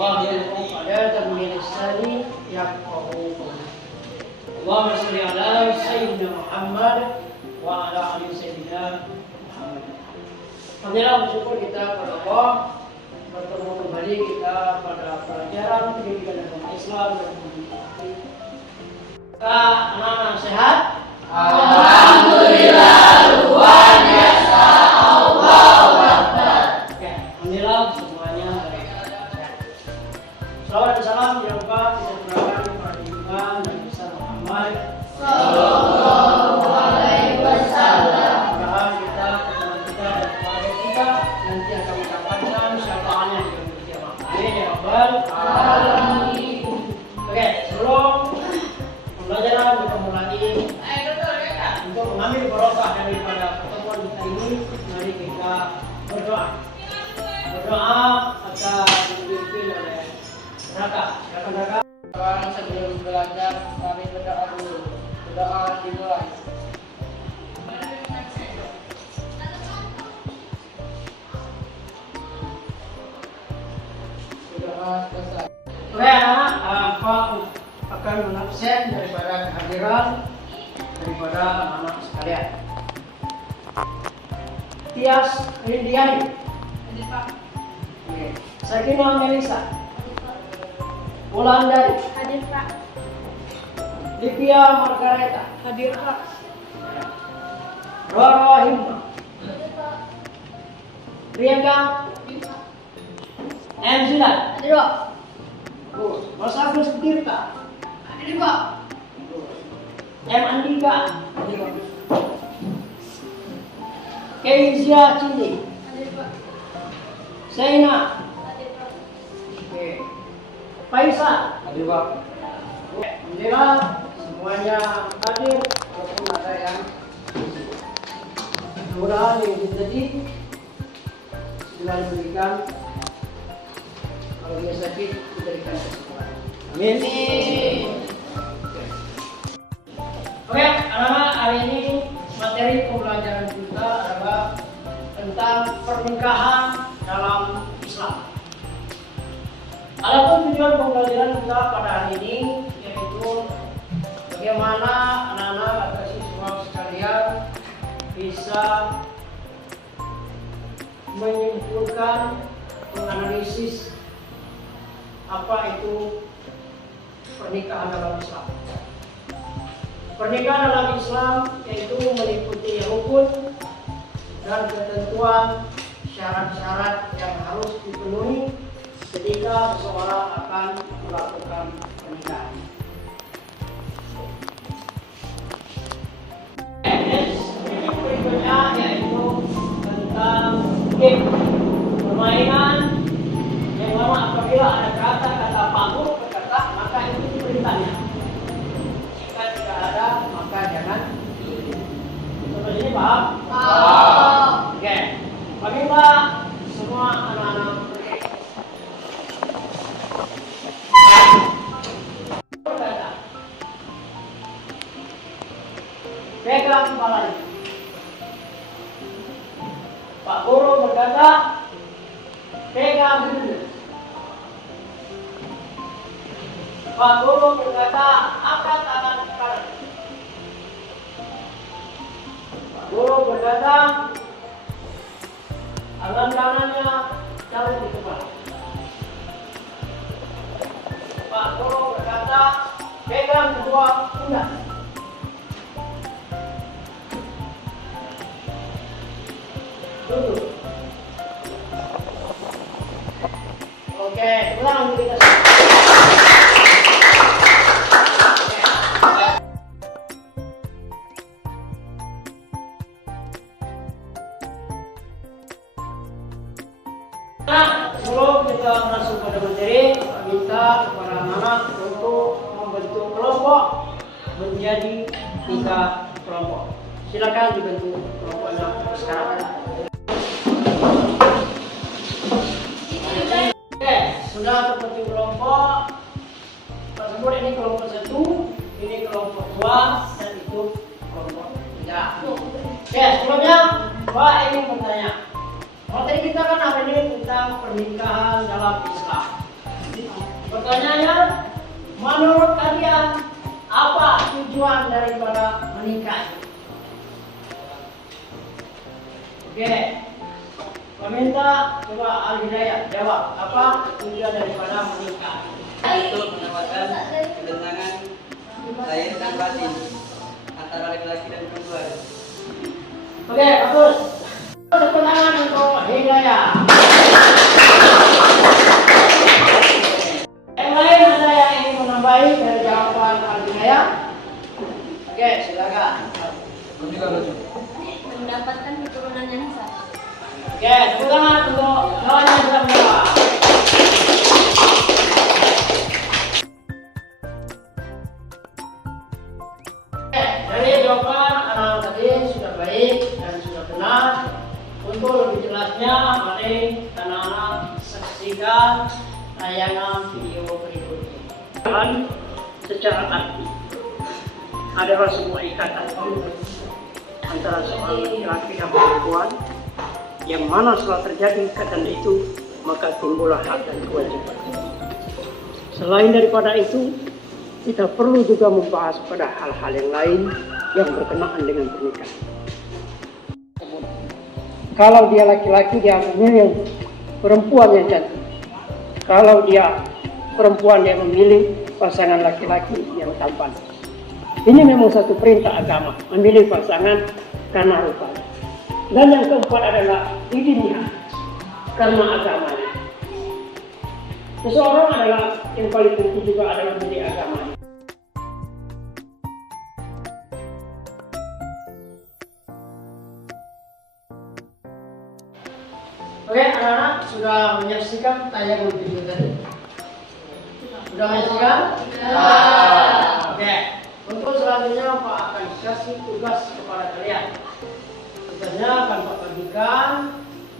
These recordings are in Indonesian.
عقدة من لساني يفقهوا قولي. اللهم صل على سيدنا Muhammad wa ala ali sayyidina Muhammad. Alhamdulillah, bersyukur kita kepada Allah bertemu kembali kita pada pelajaran pendidikan agama Islam dan anak-anak sehat. Alhamdulillah luar biasa. Allahu Akbar. Oke, alhamdulillah semuanya baik. Salawat dan salam jangan lupa kita curahkan kepada junjungan Nabi besar Muhammad Sallallahu alaihi wasallam. Mudah-mudahan kita, teman kita dan keluarga kita nanti akan mendapatkan syafaatnya di yaumul qiyamah. Amin ya rabbal alamin. Oke, sebelum pembelajaran kita mulai, untuk mengambil barokah daripada pertemuan kita ini, mari kita berdoa. Berdoa akan dipimpin oleh Raka. Silakan Raka. Sebelum belajar kami berdoa dulu. Berdoa dimulai. Berdoa selesai. Oke anak, apa akan mengabsen daripada kehadiran daripada anak sekalian. Tias Rindiani. Hadir Pak. Oke. Sakinah Melisa. Wulandari. Hadir Pak. Livia Margareta. Hadir Pak. Roro Himma. Priyanka. M. Zilan. Hadir Pak. Mas Agus Tirta. Hadir Pak. M. Andika. Keizia Cindi. Hadir Pak. Zaina. Hadir Pak. Oke. Faisal. Hadir Pak. Alhamdulillah semuanya hadir walaupun ada yang mudah-mudahan yang jadi selalu diberikan, kalau dia sakit diberikan kesembuhan. Amin. Oke, anak-anak, hari ini materi pembelajaran kita adalah tentang pernikahan dalam Islam. Adapun tujuan pembelajaran kita pada hari ini yaitu bagaimana anak-anak atau siswa sekalian bisa menyimpulkan, menganalisis apa itu pernikahan dalam Islam. Pernikahan dalam Islam yaitu meliputi rukun dan ketentuan syarat-syarat yang harus dipenuhi ketika seseorang akan melakukan pernikahan. Berikutnya yaitu tentang game, permainan yang mana apabila ada kata-kata pagu berkata maka itu perintahnya. Jika tidak ada maka jangan. Seperti ini paham? Oke. Bagaimana semua anak-anak pegang kepalanya. Pak Guru berkata, pegang dulu. Pak Guru berkata, angkat tangan kanan. Pak Guru berkata, tangan kanannya taruh di kepala. Pak Guru berkata, pegang kedua pundak. Duduk. Oke, ulang kita. Nah, sebelum kita masuk pada materi, minta kepada anak-anak untuk membentuk kelompok menjadi 3 kelompok. Silakan dibentuk kelompoknya sekarang. Oke, sudah terbentuk kelompok. Tersebut ini kelompok 1, ini kelompok 2, dan itu kelompok 3. Oke, sebelumnya Pak ingin bertanya. Materi kita kan hari ini tentang pernikahan dalam Islam. menurut kalian apa tujuan daripada menikah? Oke, meminta coba Al-Hidayah jawab apa tujuan daripada menikah? Untuk menawarkan ketenangan lahir dan batin antara laki-laki dan perempuan. Oke, bagus. Tepuk tangan untuk Hidayah. Yang lain ada yang ingin menambahi dari jawaban Al-Hidayah? Oke, silakan. Mendapatkan keturunan yang sah. Oke, tepuk tangan untuk kawan yang sudah menjawab. Oke, dari jawaban anak tadi sudah baik dan sudah benar. Untuk lebih jelasnya, mari anak-anak saksikan tayangan video berikut ini. Dan secara arti adalah sebuah ikatan antara seorang laki-laki dan perempuan, yang mana setelah terjadi ikatan itu maka timbullah hak dan kewajiban. Selain daripada itu, kita perlu juga membahas pada hal-hal yang lain yang berkenaan dengan pernikahan. Kalau dia laki-laki, dia memilih perempuan yang cantik. Kalau dia perempuan, dia memilih pasangan laki-laki yang tampan. Ini memang satu perintah agama, memilih pasangan karena rupanya. Dan yang keempat adalah didiniah karena agamanya. Seseorang adalah yang paling penting juga adalah memilih agamanya. Oke, anak-anak sudah menyaksikan tayangan video tadi? Sudah menyaksikan? Oke. Untuk selanjutnya Pak akan kasih tugas kepada kalian. Tugasnya akan Pak bagikan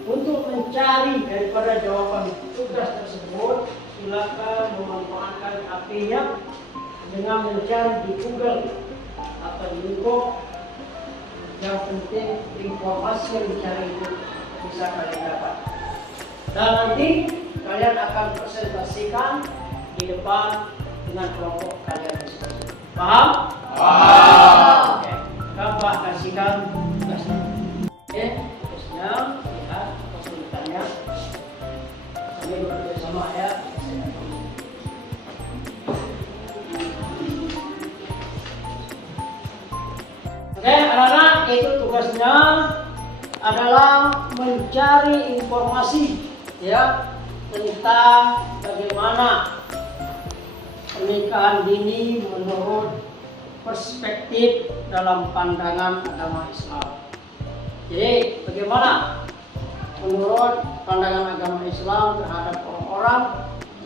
untuk mencari daripada jawaban tugas tersebut. Silakan memanfaatkan HP-nya dengan mencari di Google atau di YouTube. Yang penting informasi yang dicari itu bisa kalian dapat. Dan nanti kalian akan presentasikan di depan dengan kelompok kalian masing-masing. Paham? Paham. Oke, Bapak kasihkan tugasnya. Oke, tugasnya lihat kesulitannya. Sambil bekerja sama ya. Oke, anak-anak, itu tugasnya adalah mencari informasi ya tentang bagaimana pernikahan dini menurut perspektif dalam pandangan agama Islam. Jadi bagaimana menurut pandangan agama Islam terhadap orang-orang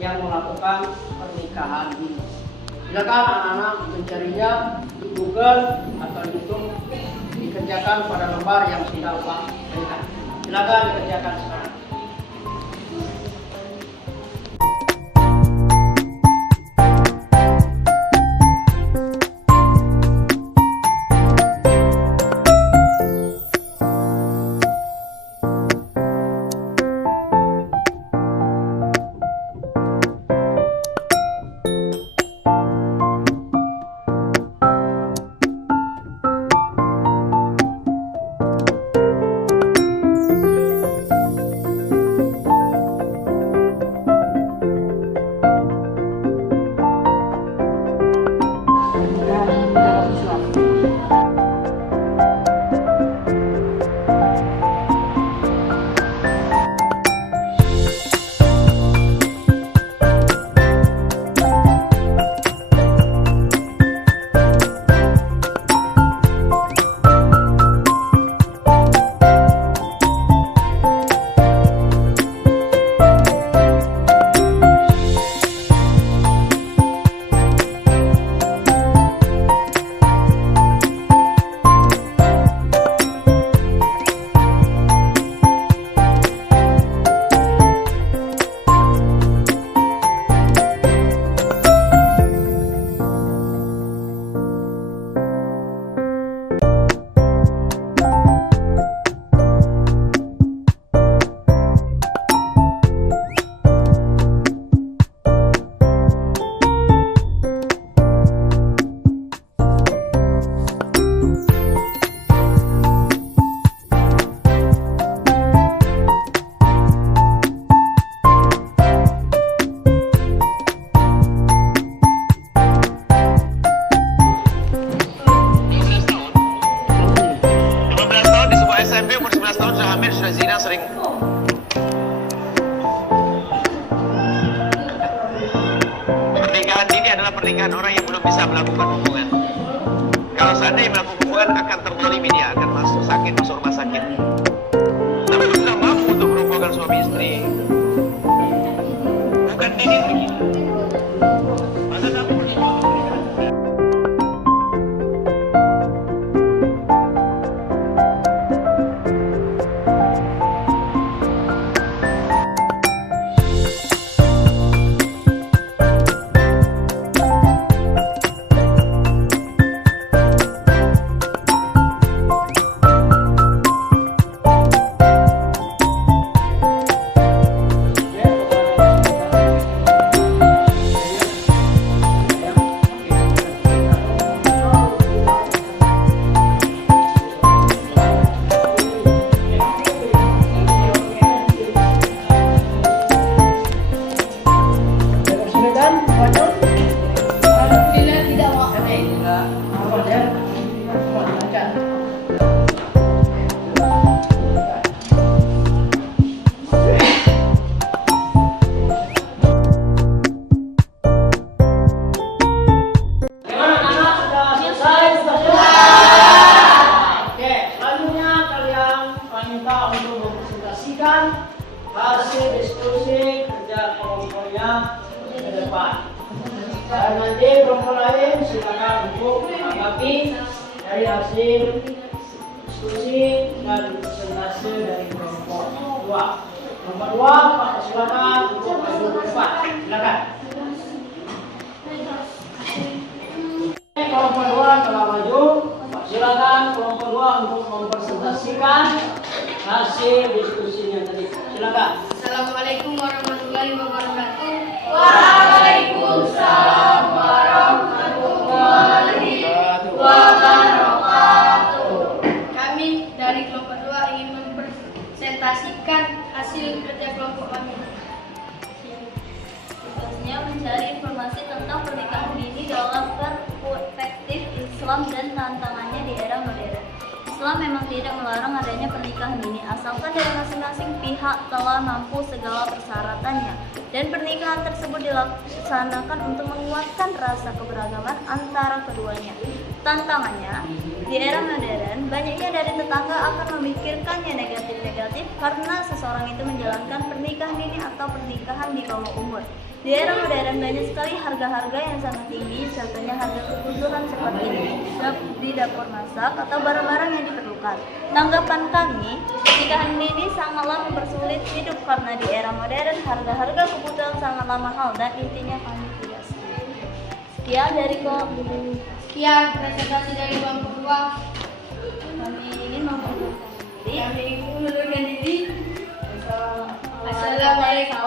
yang melakukan pernikahan dini. Silakan anak-anak mencarinya di Google atau di YouTube, dikerjakan pada lembar yang sudah Pak berikan. Silakan dikerjakan sekarang. adalah pernikahan orang yang belum bisa melakukan hubungan. Kalau seandainya melakukan hubungan akan terzalimi, dia akan masuk rumah sakit. Tapi kalau sudah mampu untuk merupakan suami istri, bukan dini lagi. Masa kamu menikah? Hasil diskusi kerja kelompoknya ke depan. Dan nanti kelompok lain silakan untuk menanggapi dari hasil diskusi dan presentase dari kelompok 2. Kelompok 2, Pak silakan untuk maju ke depan. Silakan. Kelompok 2 telah maju. Silakan kelompok 2 untuk mempresentasikan hasil diskusinya tadi. Silakan. Assalamualaikum warahmatullahi wabarakatuh. Waalaikumsalam warahmatullahi wabarakatuh. Kami dari kelompok 2 ingin mempresentasikan hasil kerja kelompok kami. Tugasnya mencari informasi tentang pernikahan dini dalam perspektif Islam dan tantangannya di era modern. Islam memang tidak melarang adanya pernikahan dini asalkan dari masing-masing pihak telah mampu segala persyaratannya dan pernikahan tersebut dilaksanakan untuk menguatkan rasa keberagaman antara keduanya. Tantangannya, di era modern, banyaknya dari tetangga akan memikirkannya negatif-negatif karena seseorang itu menjalankan pernikahan dini atau pernikahan di bawah umur. Di era modern banyak sekali harga-harga yang sangat tinggi, contohnya harga kebutuhan seperti di dapur masak atau barang-barang yang diperlukan. Tanggapan kami, pernikahan dini sangatlah mempersulit hidup karena di era modern harga-harga kebutuhan sangatlah mahal dan intinya kami tidak setuju. Sekian presentasi dari kelompok 2. Kami ingin mengundurkan diri. Assalamualaikum.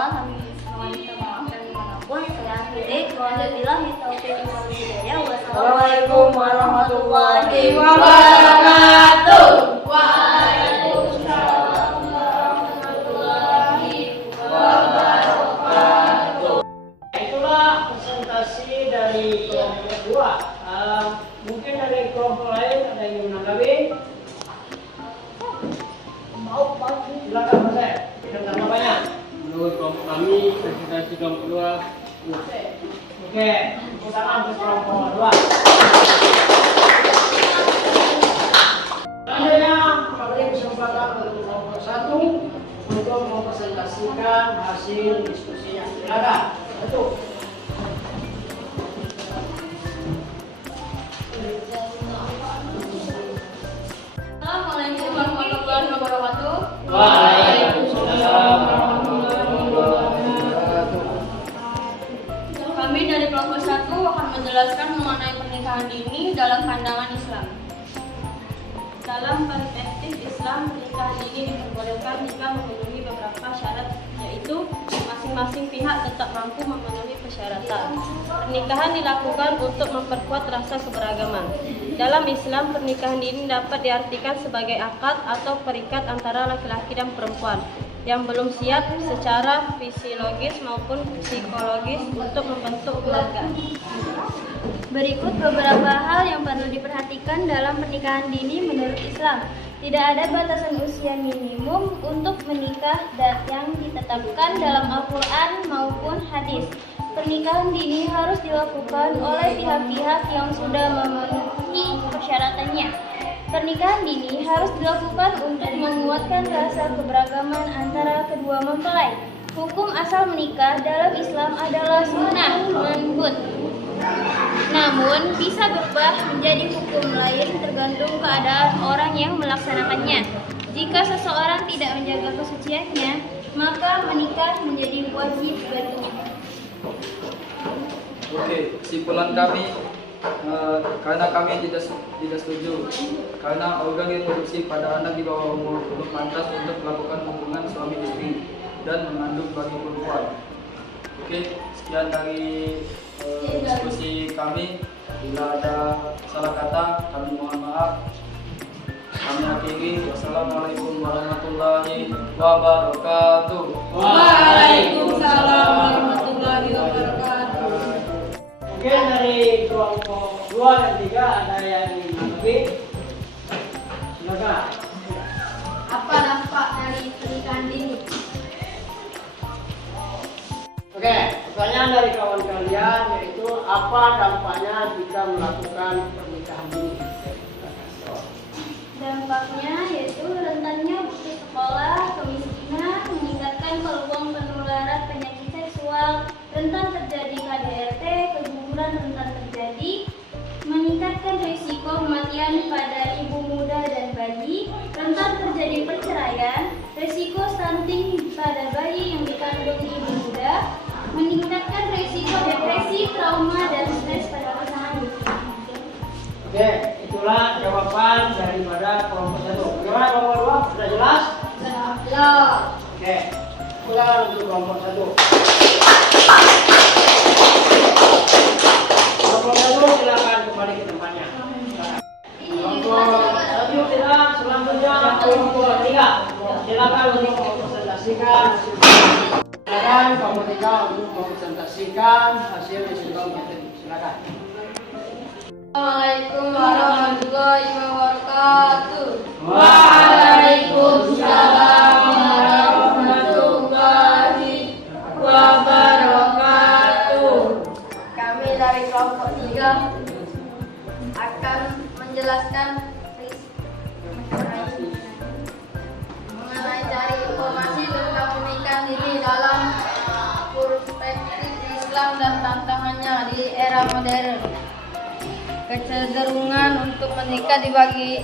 Assalamualaikum warahmatullahi wabarakatuh. Waalaikumsalam warahmatullahi wabarakatuh. Itulah presentasi dari kelompok 2. Mungkin dari kelompok lain ada yang menanggapi? Silakan Mas. Dengan tanggapannya. Menurut kelompok kami, presentasi kelompok 2. Oke, tangan ke kelompok 2. Selanjutnya, kami kesempatan untuk kelompok 1 untuk mempresentasikan hasil diskusinya. Silakan. Satu. Assalamualaikum warahmatullahi wabarakatuh. Waalaikumsalam. Kami dari kelompok 1 akan menjelaskan mengenai pernikahan dini dalam pandangan Islam. Dalam perspektif Islam, pernikahan dini diperbolehkan jika memenuhi beberapa syarat, yaitu masing-masing pihak tetap mampu memenuhi persyaratan. Pernikahan dilakukan untuk memperkuat rasa keberagaman. Dalam Islam, pernikahan dini dapat diartikan sebagai akad atau perikat antara laki-laki dan perempuan yang belum siap secara fisiologis maupun psikologis untuk membentuk keluarga. Berikut beberapa hal yang perlu diperhatikan dalam pernikahan dini menurut Islam. Tidak ada batasan usia minimum untuk menikah yang ditetapkan dalam Al-Quran maupun hadis. pernikahan dini harus dilakukan oleh pihak-pihak yang sudah memenuhi persyaratannya. Pernikahan dini harus dilakukan untuk menguatkan rasa keberagaman antara kedua mempelai. Hukum asal menikah dalam Islam adalah sunnah manbut. Namun bisa berubah menjadi hukum lain tergantung keadaan orang yang melaksanakannya. Jika seseorang tidak menjaga kesuciannya, maka menikah menjadi wajib baginya. Oke, kesimpulan kami karena kami tidak setuju karena organ reproduksi pada anak di bawah umur belum pantas untuk melakukan hubungan suami istri dan mengandung bagi perempuan. Oke, sekian dari diskusi kami. Bila ada salah kata, kami mohon maaf. Kami akhiri. Wassalamualaikum warahmatullahi wabarakatuh. Waalaikumsalam warahmatullahi wabarakatuh. Mungkin dari kelompok 2 dan 3 ada yang lebih. Silakan. Apa dampak dari pernikahan dini? Oke, pertanyaan dari kawan kalian yaitu apa dampaknya jika melakukan pernikahan dini? Dampaknya yaitu rentannya putus sekolah, kemiskinan, meningkatkan peluang penularan penyakit seksual, rentan terjadi KDRT, keguguran rentan terjadi, meningkatkan risiko kematian pada ibu muda dan bayi, rentan terjadi perceraian, risiko stunting pada bayi yang dikandung ibu muda, meningkatkan risiko depresi, trauma, dan stres pada pasangan. Oke, itulah jawaban daripada kelompok 1. Bagaimana kelompok 2? Sudah jelas? Jelas. Oke, silakan untuk kelompok 1. Kelompok 1 silakan kembali ke tempatnya. Kelompok 1 tidak, selanjutnya kelompok 3. Silakan untuk mempresentasikan hasil. Silakan kelompok 3 untuk mempresentasikan hasil sidang meeting. Silakan. Assalamualaikum warahmatullahi wabarakatuh. Waalaikumsalam warahmatullahi wabarakatuh. Kami dari kelompok 3 akan menjelaskan mengenai cari informasi tentang pernikahan dini dalam perspektif Islam dan tantangannya di era modern. Kecenderungan untuk menikah dibagi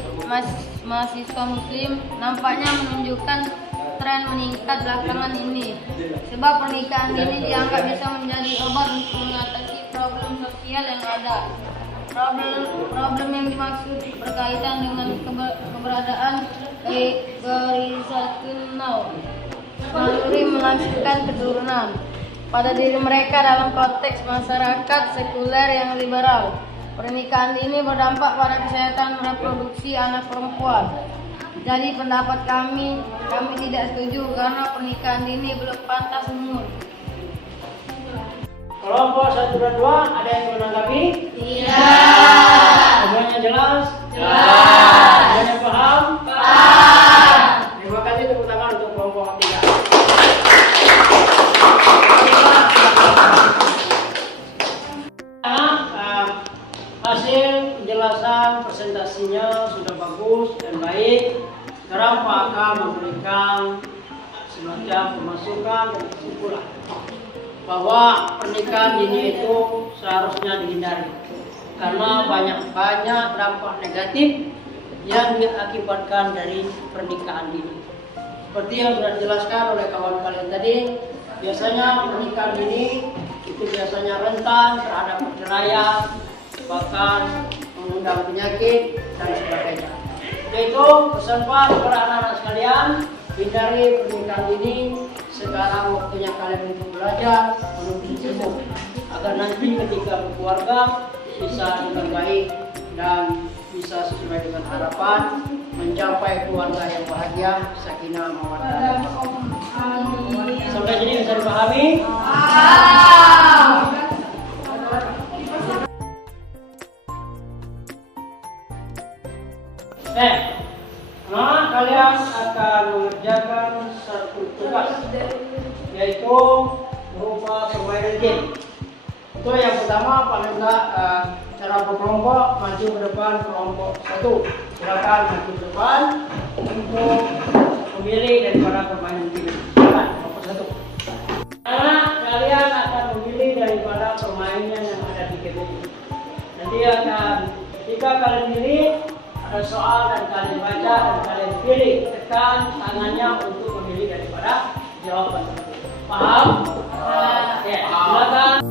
mahasiswa muslim nampaknya menunjukkan tren meningkat belakangan ini. Sebab pernikahan dini dianggap bisa menjadi obat untuk mengatasi problem sosial yang ada. Problem yang dimaksud berkaitan dengan keberadaan Gharizatun naluri melanjutkan keturunan pada diri mereka dalam konteks masyarakat sekuler yang liberal. Pernikahan ini berdampak pada kesehatan reproduksi anak perempuan. Jadi pendapat kami tidak setuju karena pernikahan dini belum pantas umur. Kelompok 1 dan 2 ada yang menanggapi? Tidak. Semuanya jelas? Jelas. Semuanya paham? Paham. Terima kasih, tepuk tangan untuk kelompok 3. Hasil penjelasan presentasinya sudah bagus dan baik. Sekarang Pak akan memberikan semacam pemasukan dan kesimpulan bahwa pernikahan dini itu seharusnya dihindari karena banyak dampak negatif yang diakibatkan dari pernikahan dini. Seperti yang sudah dijelaskan oleh kawan kalian tadi, biasanya pernikahan dini itu biasanya rentan terhadap perceraian, bahkan mengundang penyakit dan sebagainya. Yaitu pesan Pak kepada anak-anak sekalian, hindari pernikahan dini. Sekarang waktunya kalian untuk belajar, menuntut ilmu, agar nanti ketika berkeluarga bisa dengan baik dan bisa sesuai dengan harapan mencapai keluarga yang bahagia, sakinah mawaddah. Sampai sini bisa dipahami? Nah, kalian akan mengerjakan satu tugas, yaitu berupa permainan game. Untuk yang pertama, Pak Menda cara berkelompok, maju ke depan kelompok 1. Silakan maju ke depan untuk memilih daripada permainan ini. Silakan kelompok 1. Anak kalian akan memilih daripada permainan yang ada di game ini. Nanti akan ketika kalian pilih ada soal dan kalian baca dan kalian pilih, tekan tangannya untuk memilih daripada jawaban tersebut. Paham? Ya, silakan.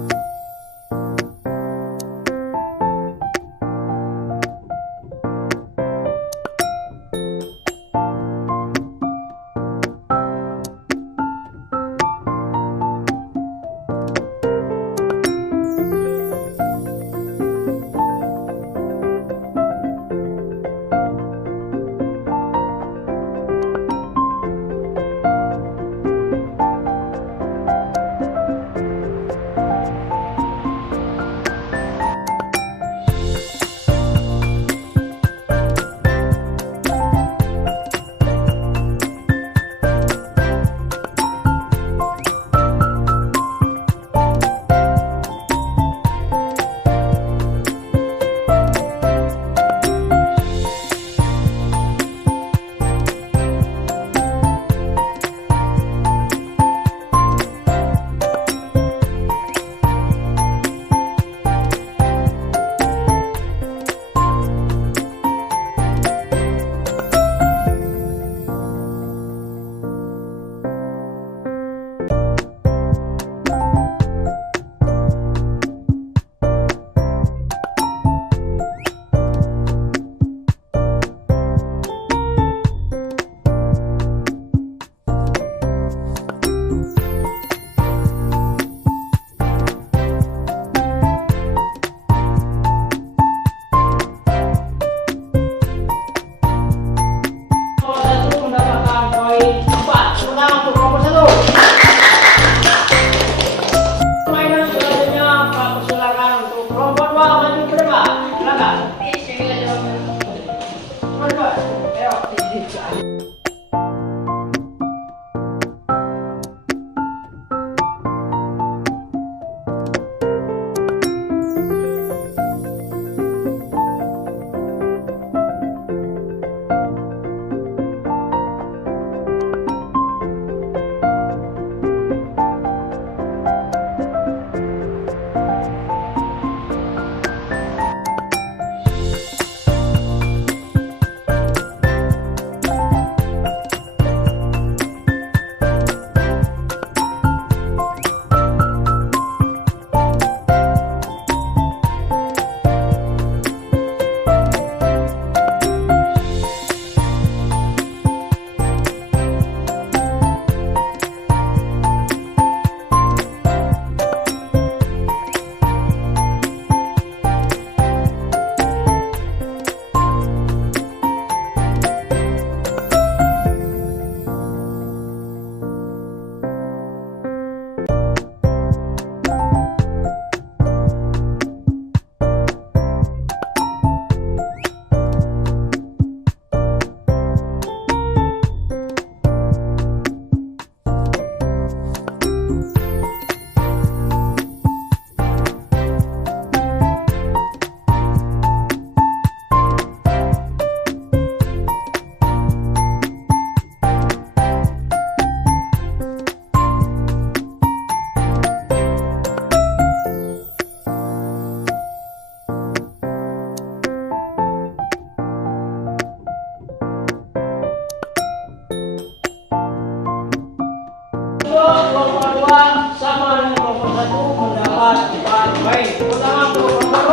Baik, pertama untuk nomor 2.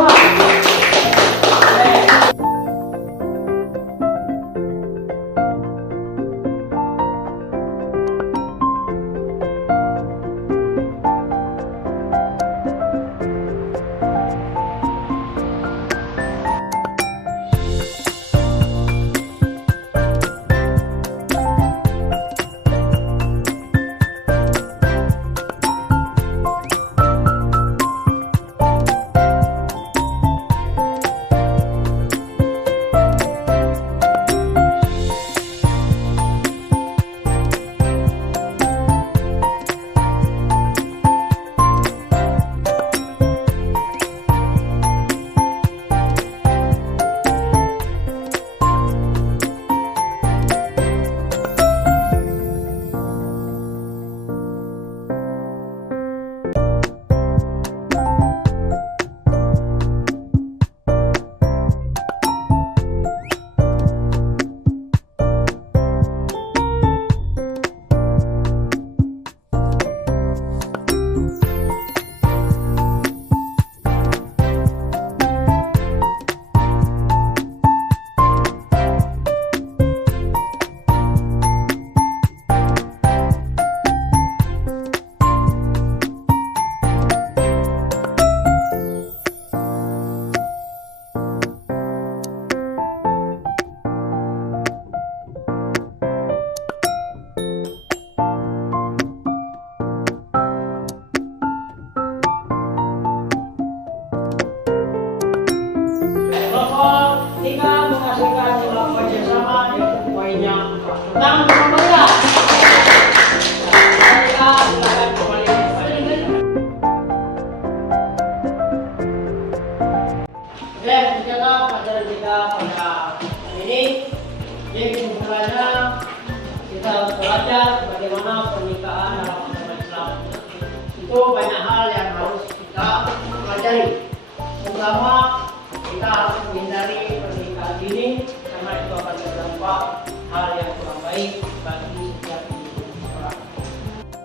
Jadi kesimpulannya kita harus belajar bagaimana pernikahan dalam agama Islam. Itu banyak hal yang harus kita pelajari. Terutama kita harus menghindari pernikahan dini karena itu akan berdampak hal yang kurang baik bagi setiap orang.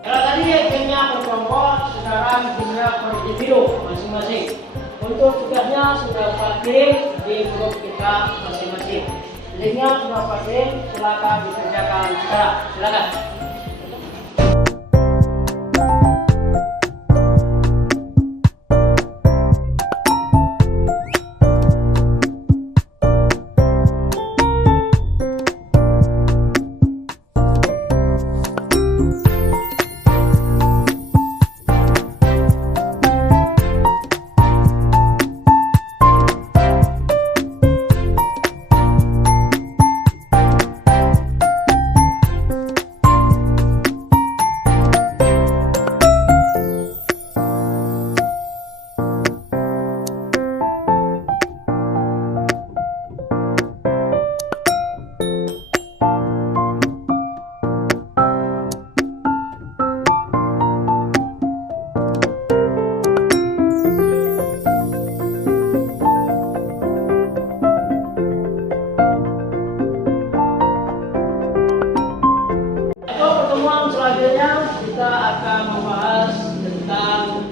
Kalau tadi timnya berkelompok, sekarang timnya per individu masing-masing. Untuk tugasnya sudah Pak kirim di grup kita masing-masing. Linknya sudah Pak kirim, silakan dikerjakan sekarang. Silakan. Selanjutnya kita akan membahas tentang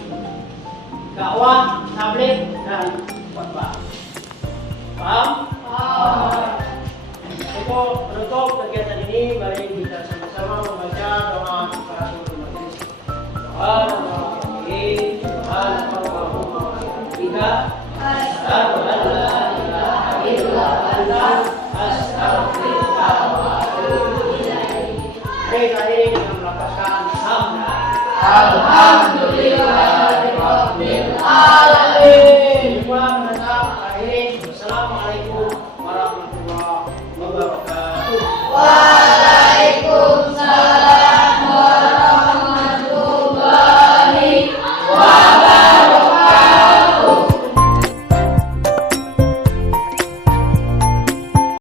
dakwah, tabligh dan khotbah. Paham? Itu penutup kegiatan ini, mari kita sama-sama membaca doa kafaratul majelis. Tadi yang melafazkan Alhamdulillah Rabbil Alamin.